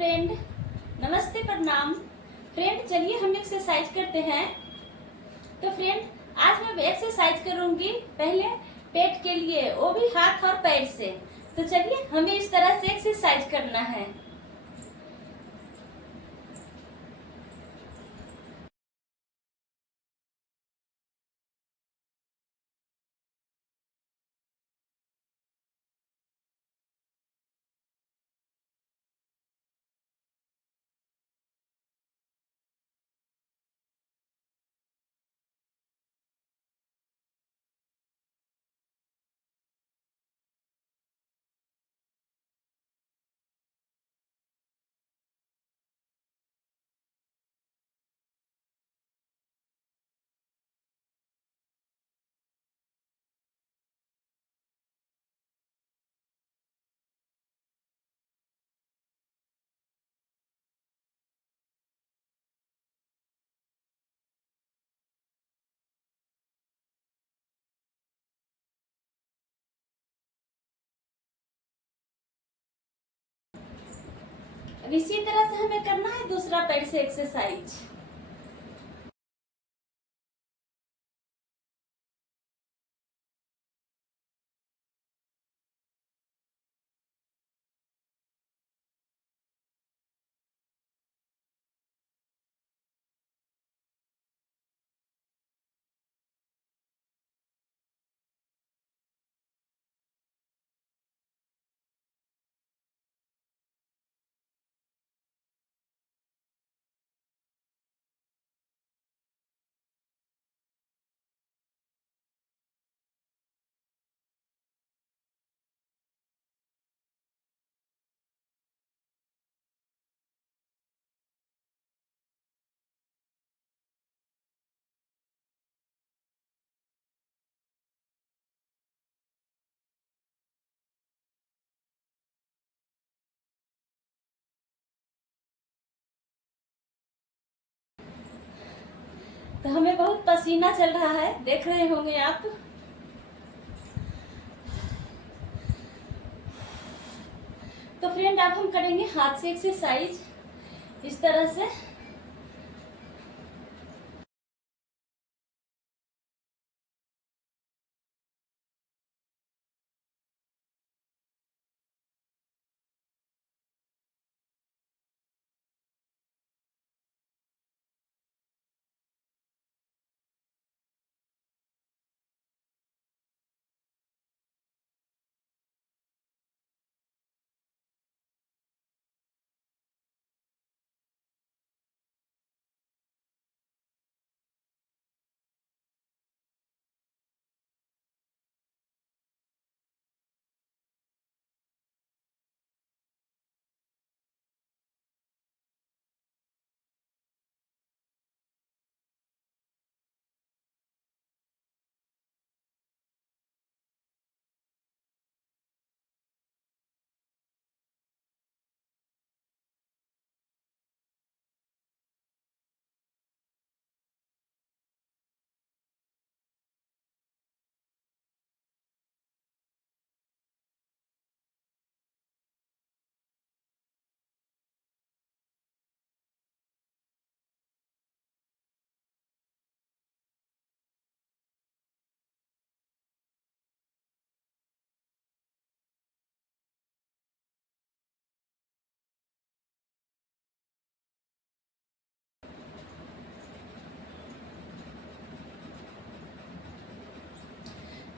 Friend, नमस्ते, प्रणाम। Friend, चलिए हम एक्सरसाइज करते हैं। तो फ्रेंड, आज मैं एक्सरसाइज करूंगी पहले पेट के लिए, वो भी हाथ और पैर से। तो चलिए हमें इस तरह से एक्सरसाइज करना है। अब इसी तरह से हमें करना है दूसरा पैर से एक्सरसाइज। तो हमें बहुत पसीना चल रहा है, देख रहे होंगे आप। तो फ्रेंड, अब हम करेंगे हाथ से एक्सरसाइज इस तरह से।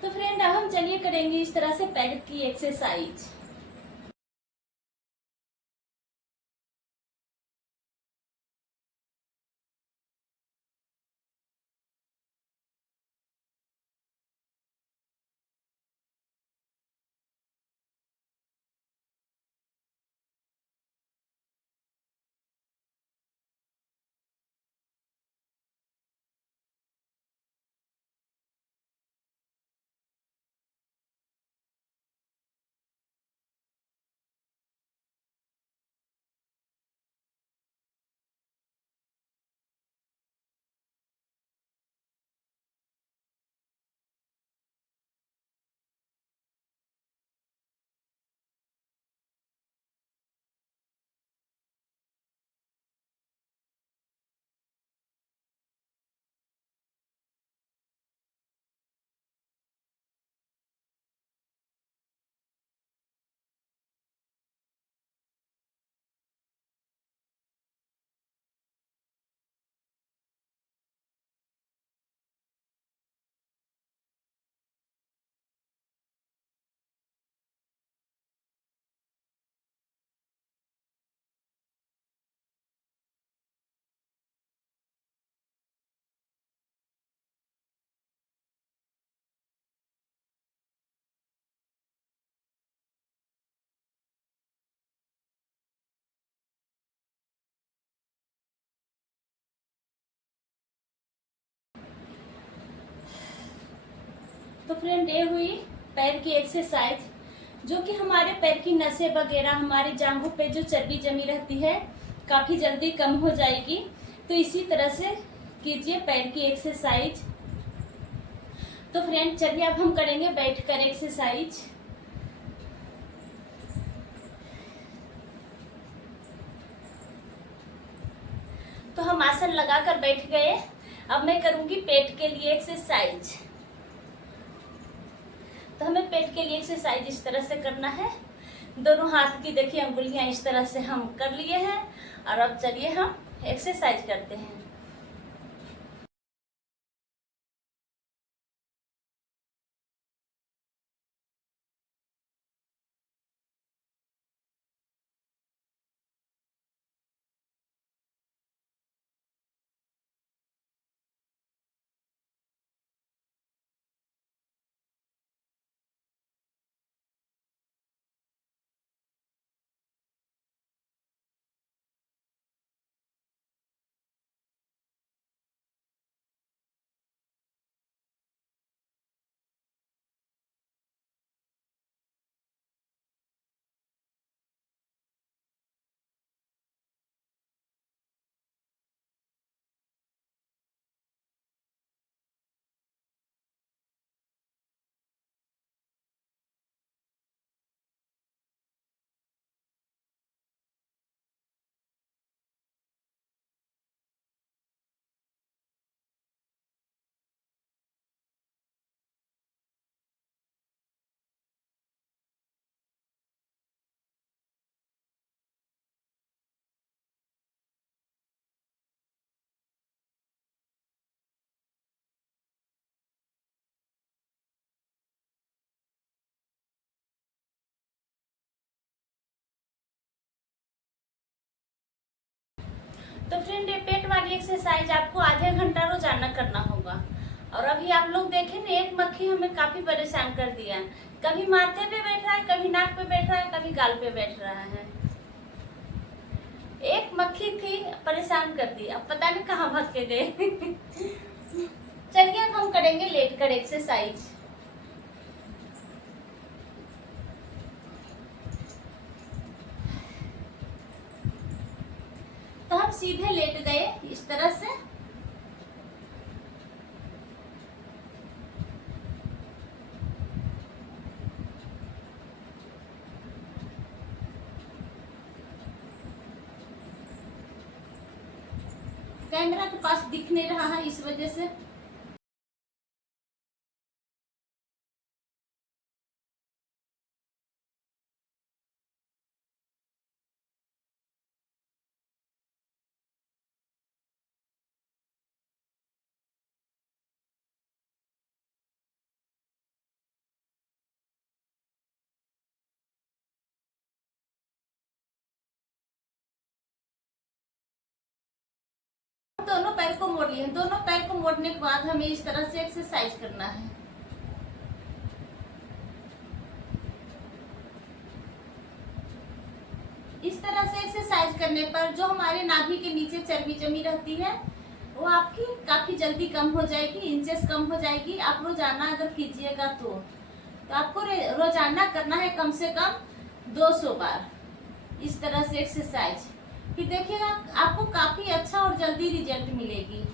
तो फ्रेंड, अब हम चलिए करेंगे इस तरह से पैर की एक्सरसाइज। फ्रेंड ये हुई पैर की एक्सरसाइज, जो कि हमारे पैर की नसें वगैरह, हमारे जांघों पे जो चर्बी जमी रहती है काफ़ी जल्दी कम हो जाएगी। तो इसी तरह से कीजिए पैर की एक्सरसाइज। तो फ्रेंड चलिए अब हम करेंगे बैठकर एक्सरसाइज। तो हम आसन लगाकर बैठ गए। अब मैं करूंगी पेट के लिए एक्सरसाइज। तो हमें पेट के लिए एक्सरसाइज इस तरह से करना है। दोनों हाथ की देखिए अंगुलियां इस तरह से हम कर लिए हैं। और अब चलिए हम एक्सरसाइज करते हैं। तो फ्रेंड ये पेट वाली एक्सरसाइज आपको आधे घंटा रोजाना करना होगा। और अभी आप लोग देखें ना, एक मक्खी हमें काफी परेशान कर दिया। कभी माथे पे बैठ रहा है, कभी नाक पे बैठ रहा है, कभी गाल पे बैठ रहा है। एक मक्खी थी परेशान कर दी, अब पता नहीं कहाँ भाग के गए। चलिए अब हम करेंगे लेट कर एक्सरसाइज। तो हम सीधे लेट गए इस तरह से। कैमरा के पास दिख नहीं रहा है इस वजह से। दोनों पैर को मोड़ लिए। दोनों पैर को मोड़ने के बाद हमें इस तरह से एक्सरसाइज करना है। इस तरह से एक्सरसाइज करने पर जो हमारे नाभि के नीचे चर्बी जमी रहती है वो आपकी काफी जल्दी कम हो जाएगी, इंचेस कम हो जाएगी। आप रोजाना अगर कीजिएगा तो आपको रोजाना करना है कम से कम 200 बार इस तरह से एक्सरसाइज। फिर देखिएगा आपको काफी अच्छा और जल्दी रिजल्ट मिलेगी।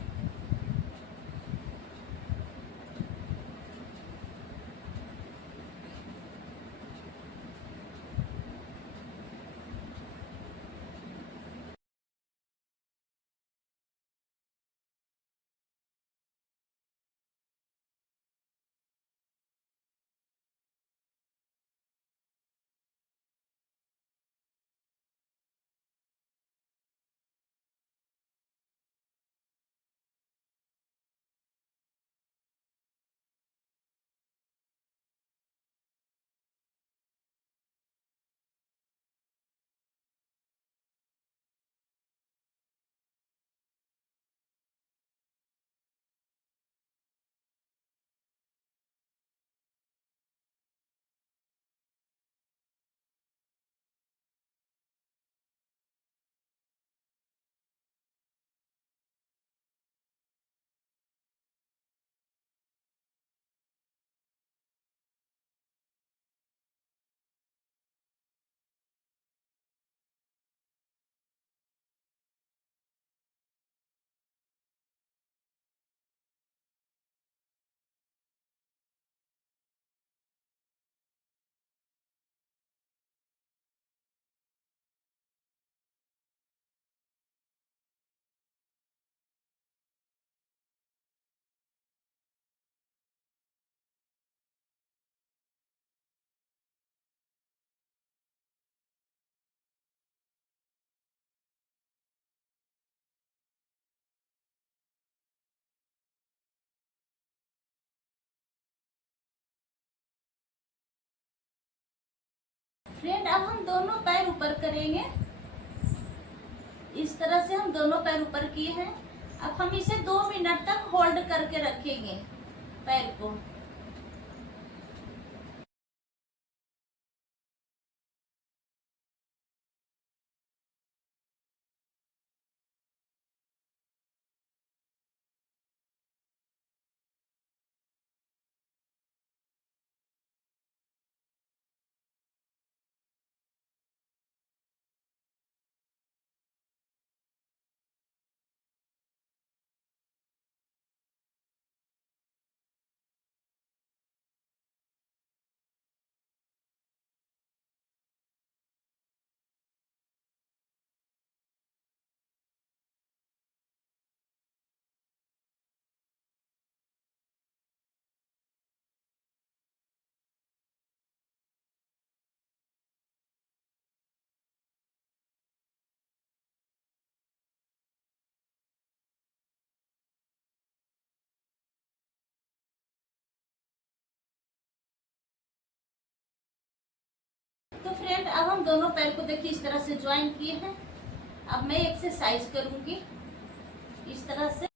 फ्रेंड अब हम दोनों पैर ऊपर करेंगे। इस तरह से हम दोनों पैर ऊपर किए हैं। अब हम इसे 2 मिनट तक होल्ड करके रखेंगे पैर को। तो फ्रेंड अब हम दोनों पैर को देखिए इस तरह से ज्वाइन किए हैं। अब मैं एक्सरसाइज करूंगी इस तरह से।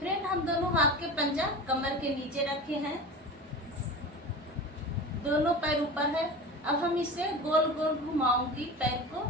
फ्रेंड हम दोनों हाथ के पंजा कमर के नीचे रखे हैं, दोनों पैर ऊपर है। अब हम इसे गोल गोल घुमाऊंगी पैर को।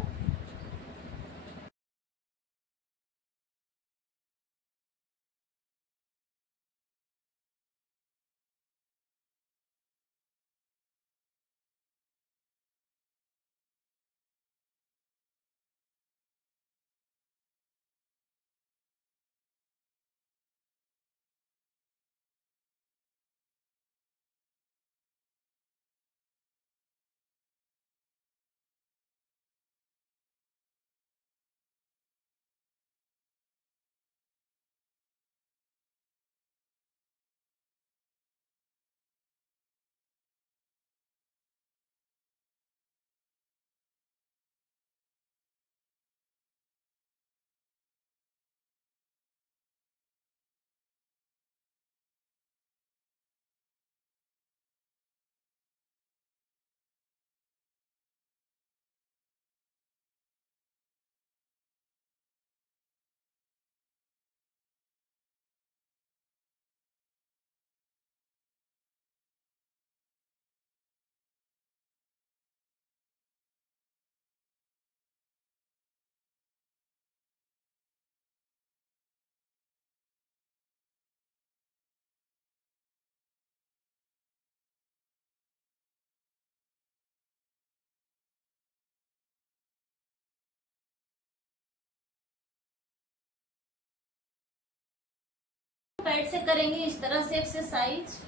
पैर से करेंगे इस तरह से एक्सरसाइज।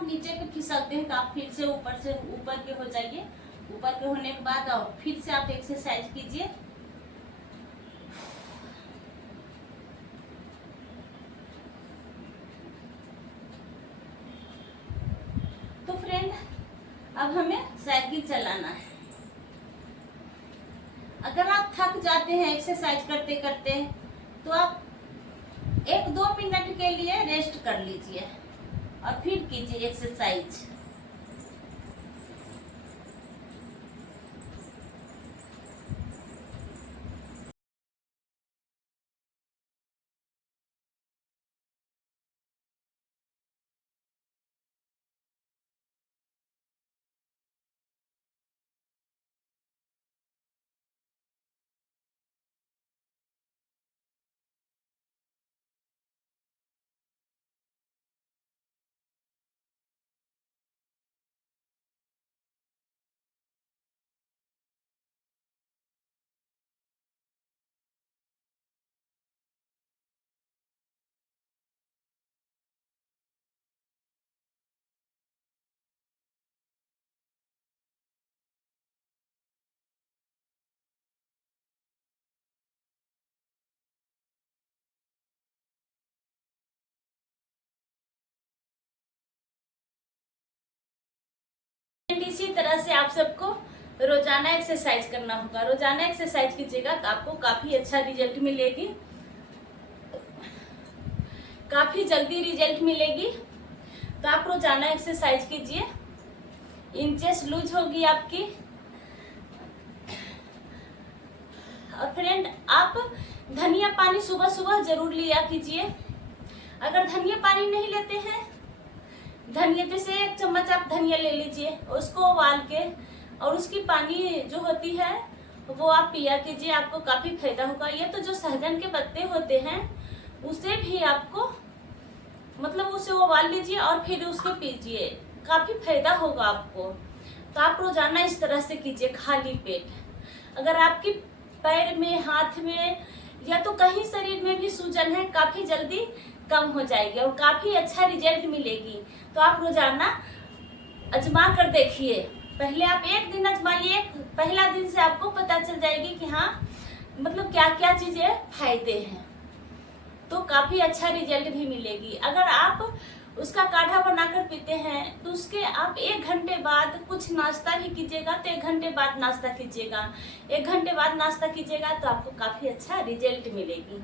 आप नीचे के फिसलते हैं तो आप फिर से ऊपर के हो जाइए। ऊपर के होने के बाद और फिर से आप एक्सरसाइज कीजिए। तो फ्रेंड, अब हमें साइकिल चलाना है। अगर आप थक जाते हैं एक्सरसाइज करते करते तो आप 1-2 मिनट के लिए रेस्ट कर लीजिए और फिर कीजिए एक्सरसाइज। इसी तरह से आप सबको रोजाना एक्सरसाइज करना होगा। रोजाना एक्सरसाइज कीजिएगा तो आपको काफी अच्छा रिजल्ट मिलेगी, काफी जल्दी रिजल्ट मिलेगी। तो आप रोजाना एक्सरसाइज कीजिए, इंचेस लूज होगी आपकी। और फ्रेंड, आप धनिया पानी सुबह सुबह जरूर लिया कीजिए। अगर धनिया पानी नहीं लेते हैं, धनिया जैसे 1 चम्मच आप धनिया ले लीजिए, उसको उबाल के और उसकी पानी जो होती है वो आप पिया कीजिए, आपको काफी फायदा होगा। ये तो जो सहजन के पत्ते होते हैं उसे भी आपको मतलब उसे उबाल लीजिए और फिर उसको पीजिए, काफी फायदा होगा आपको। तो आप रोजाना इस तरह से कीजिए खाली पेट। अगर आपकी पैर में, हाथ में या तो कहीं शरीर में भी सूजन है, काफी जल्दी कम हो जाएगी और काफी अच्छा रिजल्ट मिलेगी। तो आप रोजाना आजमा कर देखिए। पहले आप 1 दिन आजमाइए, पहला दिन से आपको पता चल जाएगी कि हाँ मतलब क्या क्या चीजें फायदे हैं, तो काफी अच्छा रिजल्ट भी मिलेगी। अगर आप उसका काढ़ा बनाकर पीते हैं तो उसके आप 1 घंटे बाद कुछ नाश्ता भी कीजिएगा, तो 1 घंटे बाद नाश्ता कीजिएगा। 1 घंटे बाद नाश्ता कीजिएगा तो आपको काफी अच्छा रिजल्ट मिलेगी।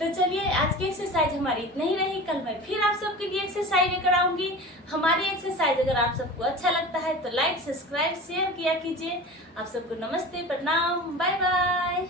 तो चलिए, आज की एक्सरसाइज हमारी इतनी ही रही। कल मैं फिर आप सबके लिए एक्सरसाइज लेकर आऊंगी। हमारी एक्सरसाइज अगर आप सबको अच्छा लगता है तो लाइक, सब्सक्राइब, शेयर किया कीजिए। आप सबको नमस्ते, प्रणाम, बाय बाय।